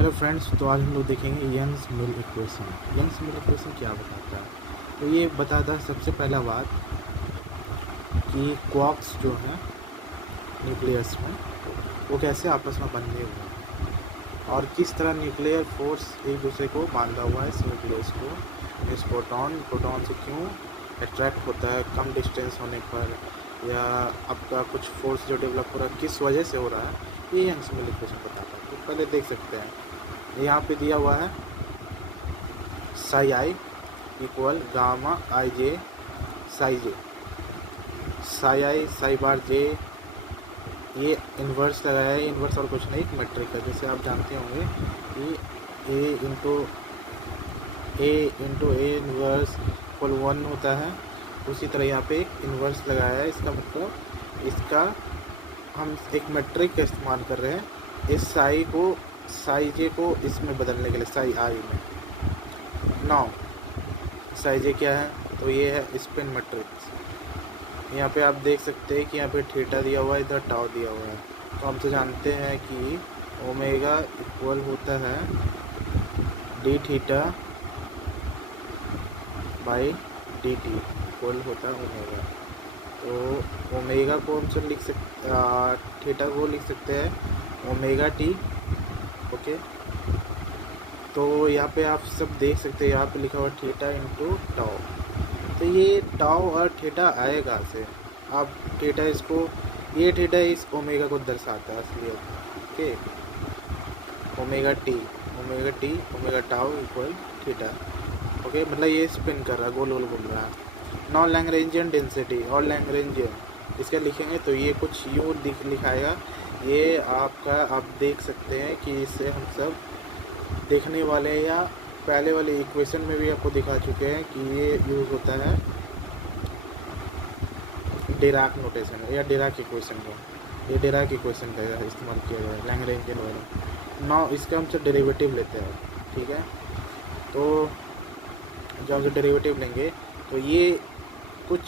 Hello friends, तो आज हम लोग देखेंगे यंग्स मिल इक्वेशन। यंग्स मिल इक्वेशन क्या बताता है? तो ये बताता है सबसे पहला बात कि क्वार्क्स जो हैं न्यूक्लियस में वो कैसे आपस में बंधे हुए हैं और किस तरह न्यूक्लियर फोर्स एक दूसरे को बांधा हुआ है इस न्यूक्लियस को। इस प्रोटॉन से क्यों अट्रैक्ट होता है कम डिस्टेंस होने पर, या आपका कुछ फोर्स जो डेवलप हो रहा है किस वजह से हो रहा है, ये यंग्स मिल इक्वेशन बताता है। तो पहले देख सकते हैं, यहाँ पे दिया हुआ है साई आई इक्वल गामा आई जे साई जे। साई आई साई बार जे, ये इन्वर्स लगाया है। इन्वर्स और कुछ नहीं, एक मेट्रिक है। जैसे आप जानते होंगे कि ए इन्वर्स इक्वल 1 होता है, उसी तरह यहाँ पे एक इन्वर्स लगाया है। इसका मतलब इसका हम एक मेट्रिक का इस्तेमाल कर रहे हैं इस साई जे को इसमें बदलने के लिए, साई आई में। नाउ साई जे क्या है? तो ये है स्पिन मैट्रिक्स। यहाँ पे आप देख सकते हैं कि यहाँ पे थीटा दिया हुआ है, इधर टाउ दिया हुआ है। तो हम तो जानते हैं कि ओमेगा इक्वल होता है D theta by D T equal होता है ओमेगा। तो ओमेगा को हम सब लिख सकते, थीटा को लिख सकते हैं ओमेगा टी। ओके, तो यहाँ पे आप सब देख सकते हैं, यहाँ पे लिखा हुआ थीटा इंटू टाउ। तो ये टाउ और थीटा आए कहाँ से? आप थीटा इसको, ये थीटा इस ओमेगा को दर्शाता है असलियत। Okay, omega T omega tau equal theta. Okay, मतलब ये स्पिन कर रहा है, गोल गोल घूम रहा है। नॉन लैग्रेंजियन डेंसिटी और लैग्रेंजियन इसका लिखेंगे तो ये कुछ यूँ लिखाएगा। ये आपका आप देख सकते हैं कि इससे हम सब देखने वाले या पहले वाले इक्वेशन में भी आपको दिखा चुके हैं कि ये यूज़ होता है डिराक नोटेशन या डिराक इक्वेशन का। ये डिराक इक्वेशन का इस्तेमाल किया गया है लैग्रेंजियन वाला। नाउ इसका हम सब डेरिवेटिव लेते हैं, ठीक है? तो जब हम डेरिवेटिव लेंगे तो ये कुछ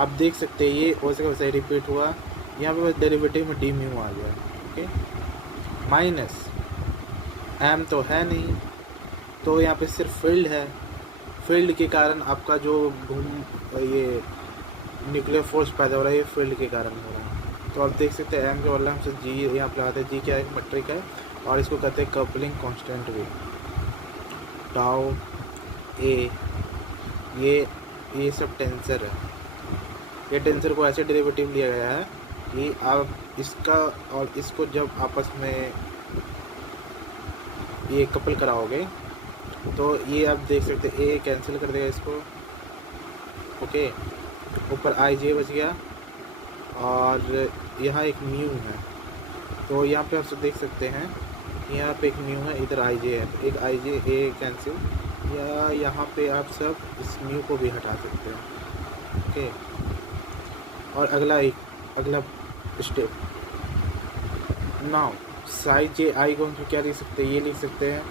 आप देख सकते हैं, ये वैसे का वैसे रिपीट हुआ। यहाँ पे बस डेरिवेटिव में डी म्यू आ गया। ओके, माइनस एम तो है नहीं, तो यहाँ पे सिर्फ फील्ड है। फील्ड के कारण आपका जो ये न्यूक्लियर फोर्स पैदा हो रहा है, ये फील्ड के कारण हो रहा है। तो आप देख सकते हैं एम के बदले हमसे जी यहाँ पे लगाते हैं। जी क्या है? एक मेट्रिक है और इसको कहते हैं कपलिंग कांस्टेंट भी। टाउ ए, ये सब टेंसर है। ये टेंसर को ऐसे डेरिवेटिव लिया गया है कि आप इसका और इसको जब आपस में ये कपल कराओगे तो ये आप देख सकते हैं ए कैंसिल कर देगा इसको। ओके, ऊपर आई जे बच गया और यहाँ एक म्यू है। तो यहाँ पे आप सब देख सकते हैं, यहाँ पे एक म्यू है, इधर आई जे है, तो एक आई जे ए कैंसिल, या यहाँ पे आप सब इस म्यू को भी हटा सकते हैं। ओके, और अगला स्टेप, नाउ साई जे आई को हम क्या लिख सकते हैं? ये लिख सकते हैं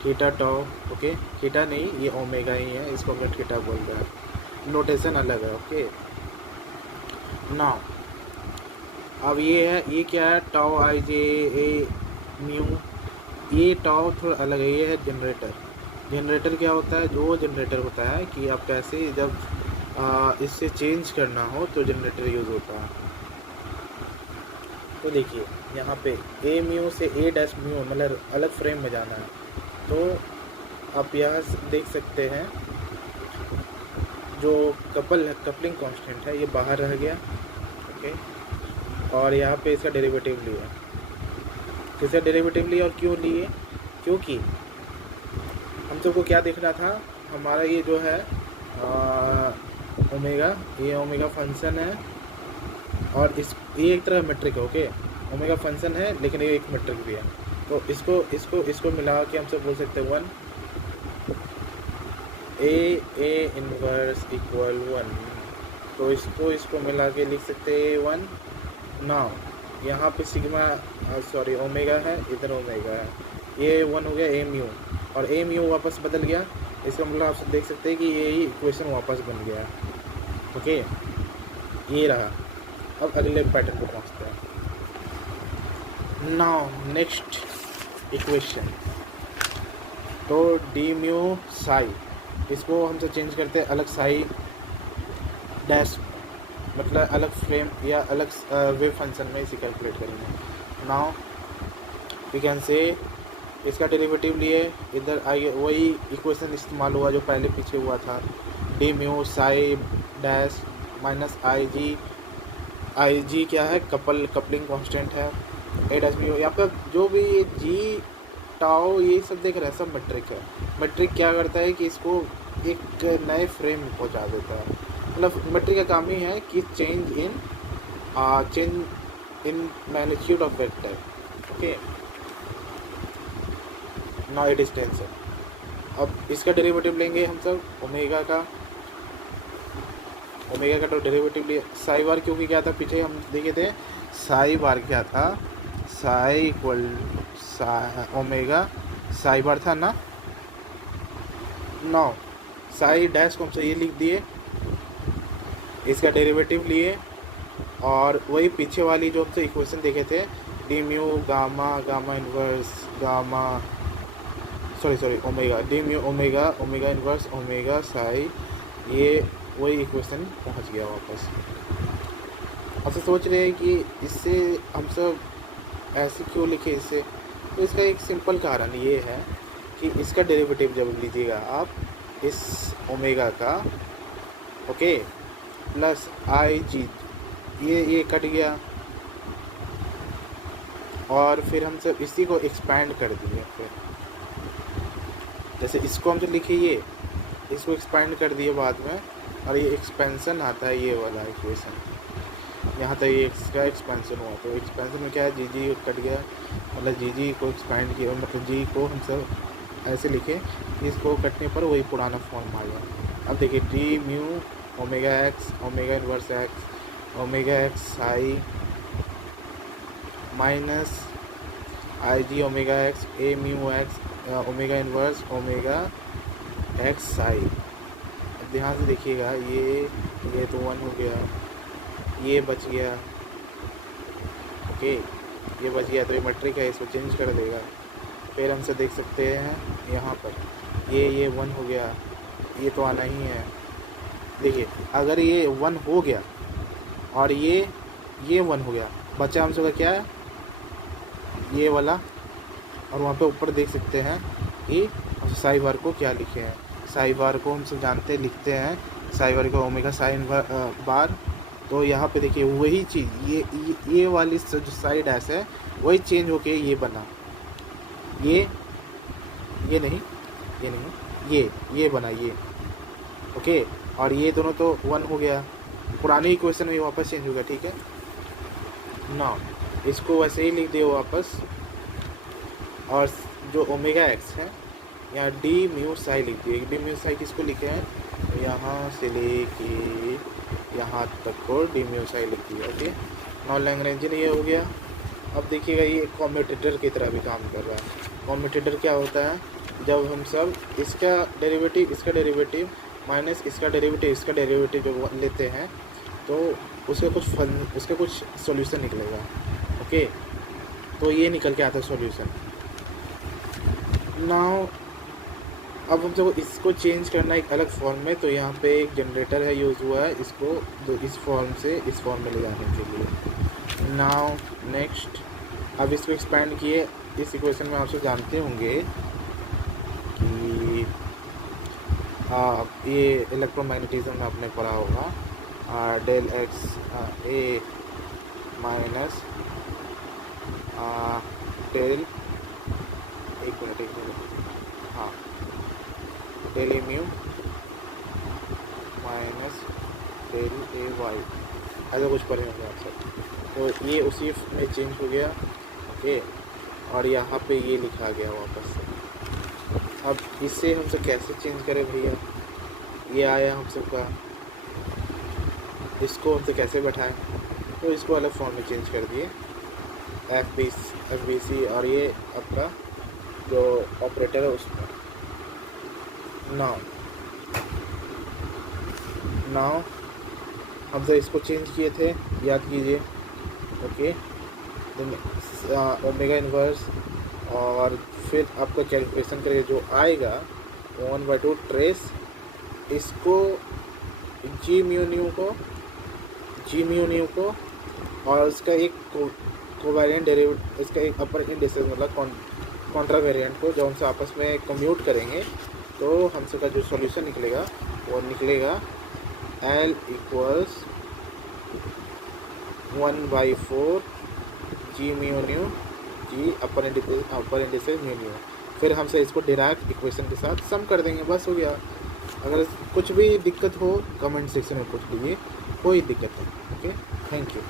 थीटा टाउ। ओके, थीटा नहीं, ये ओमेगा ही है, इसको हम थीटा बोल रहे हैं, नोटेशन अलग है। ओके, नाउ अब ये है, ये क्या है? टाउ आई जे ए म्यू। ये टाउ थोड़ा अलग है, ये है जनरेटर। जनरेटर क्या होता है? जो जनरेटर होता है कि आप कैसे जब इससे चेंज करना हो तो जनरेटर यूज़ होता है। तो देखिए यहाँ पे ए म्यू से ए डैश म्यू, मतलब अलग फ्रेम में जाना है। तो आप यहाँ देख सकते हैं जो कपलिंग कांस्टेंट है ये बाहर रह गया। ओके, और यहाँ पे इसका डेरिवेटिव लिया। किसका डेरिवेटिव लिया और क्यों लिए? क्योंकि हम सबको क्या देखना था, हमारा ये जो है ओमेगा, ये ओमेगा फंक्शन है और ये एक तरह मेट्रिक है। ओके, ओमेगा फंक्शन है लेकिन ये एक मेट्रिक भी है। तो इसको मिला के हम सब बोल सकते हैं 1 ए इनवर्स इक्वल 1। तो इसको मिला के लिख सकते हैं 1। नाउ यहाँ पे सिग्मा सॉरी ओमेगा है, इधर ओमेगा है, ये 1 हो गया ए म्यू, और ए म्यू वापस बदल गया। इसका मतलब आप सब देख सकते हैं कि ये इक्वेशन वापस बन गया। ओके, ये रहा। अब अगले पैटर्न पे पहुँचते हैं। Now next equation. तो डी म्यू साई, इसको हमसे चेंज करते हैं अलग साई डैश, मतलब अलग फ्रेम या अलग वेव फंक्शन में इसे कैलकुलेट करेंगे। नाउ वी कैन से इसका डेरिवेटिव लिए इधर आइए, वही इक्वेशन इस्तेमाल हुआ जो पहले पीछे हुआ था, D mu psi dash minus i g क्या है, कपलिंग कांस्टेंट है, ए डैश म्यू। यहाँ पर जो भी जी टाओ ये सब देख रहे हैं सब मेट्रिक है। मेट्रिक क्या करता है कि इसको एक नए फ्रेम में पहुँचा देता है। मतलब मेट्रिक का काम ही है कि change in magnitude of vector. Okay, now it is tensor. अब इसका डेरिवेटिव लेंगे हम सब ओमेगा का तो डेरिवेटिव लिए साई बार, क्योंकि क्या था पीछे हम देखे थे साई बार क्या था, साई इक्वल ओमेगा साई बार था ना। नाउ साई डैश को हमसे ये लिख दिए, इसका डेरिवेटिव लिए और वही पीछे वाली जो हमसे इक्वेशन देखे थे D mu gamma inverse gamma sorry omega, D mu omega inverse omega Sai, ये वही इक्वेशन पहुंच गया वापस। अब तो सोच रहे हैं कि इससे हम सब ऐसे क्यों लिखे इसे, तो इसका एक सिंपल कारण ये है कि इसका डेरिवेटिव जब लीजिएगा आप इस ओमेगा का, ओके, प्लस आई जी, ये कट गया और फिर हम सब इसी को एक्सपैंड कर दिए। फिर जैसे इसको हम जो लिखे ये इसको एक्सपैंड कर दिए बाद में, और ये एक्सपेंशन आता है ये वाला इक्वेशन, यहाँ तक ये इसका एक्सपेंशन हुआ। तो एक्सपेंशन में क्या है, जी कट गया, मतलब जी को एक्सपैंड किया, मतलब जी को हम सब ऐसे लिखे, इसको कटने पर वही पुराना फॉर्म आ गया। अब देखिए D mu omega x omega inverse x omega x psi minus i g omega x A mu x omega inverse omega x psi. अब ध्यान से देखिएगा, ये तो 1 हो गया, ये बच गया, ओके, ये बच गया, तो ये मेट्रिक है, इसको चेंज कर देगा। फिर हमसे देख सकते हैं यहाँ पर ये 1 हो गया, ये तो आना ही है। देखिए अगर ये 1 हो गया और ये 1 हो गया, बचा हमसे का क्या है, ये वाला, और वहाँ पे ऊपर देख सकते हैं कि साई बार को क्या लिखे हैं। साई बार को हम सब जानते लिखते हैं साई बार को ओमेगा साइन बार। तो यहाँ पे देखिए वही चीज़, ये वाली जो साइड ऐसे है वही चेंज होके ये बना, ये नहीं ये बना ये, ओके, और ये दोनों तो 1 हो गया, पुरानी इक्वेशन में वापस चेंज हो गया। ठीक है ना, इसको वैसे ही लिख दिए वापस, और जो ओमेगा एक्स है यहाँ डी म्यू साई लिख दिए। डी म्यू साई किसको लिखे हैं, यहाँ से लेके यहाँ तक को डी म्यू साई लिख दिया। ओके, नॉन लैग्रेंजियन ये हो गया। अब देखिएगा ये कॉम्यूटेटर की तरह भी काम कर रहा है। कॉम्यूटेटर क्या होता है, जब हम सब इसका डेरिवेटिव माइनस इसका डेरिवेटिव जो लेते हैं तो उसका कुछ सॉल्यूशन निकलेगा। ओके, तो ये निकल के आता है सॉल्यूशन। नाउ अब हम सबको इसको चेंज करना एक अलग फॉर्म में, तो यहाँ पे एक जनरेटर है यूज़ हुआ है इसको इस फॉर्म से इस फॉर्म में ले जाने के लिए। नाउ नेक्स्ट, अब इसको एक्सपैंड किए, इस इक्वेशन में आप सब जानते होंगे कि ये इलेक्ट्रोमैग्नेटिज्म में आपने पढ़ा होगा, डेल एक्स ए माइनस डेल एक मिनट हाँ del A mu minus del A Y, ऐसा कुछ पढ़े होंगे आप सब। तो ये उसी में चेंज हो गया। ओके, और यहाँ पे ये लिखा गया वापस से। अब इससे हम सब कैसे चेंज करें भैया, ये आया हम सबका, इसको हमसे कैसे बैठाएं, तो इसको अलग फॉर्म में चेंज कर दिए, एफ बी सी, और ये आपका जो ऑपरेटर है उसमें। नाउ हम तो इसको चेंज किए थे, याद कीजिए। ओके, ओमेगा इनवर्स और फिर आपको कैलकुलेशन करके जो आएगा 1/2 ट्रेस इसको जी म्यू न्यू को और उसका एक कोवेरिएंट डेरिवेटिव, इसका एक अपर इंडिसेस मतलब कॉन्ट्रा वेरिएंट को जो हमसे आपस में कम्यूट करेंगे तो हमसे का जो सॉल्यूशन निकलेगा वो निकलेगा L equals 1/4 G mu new जी अपर इंडिसेस म्यू न्यू। फिर हमसे इसको डिराक इक्वेशन के साथ सम कर देंगे, बस हो गया। अगर कुछ भी दिक्कत हो कमेंट सेक्शन में पूछ लीजिए, कोई दिक्कत नहीं। Okay, thank you.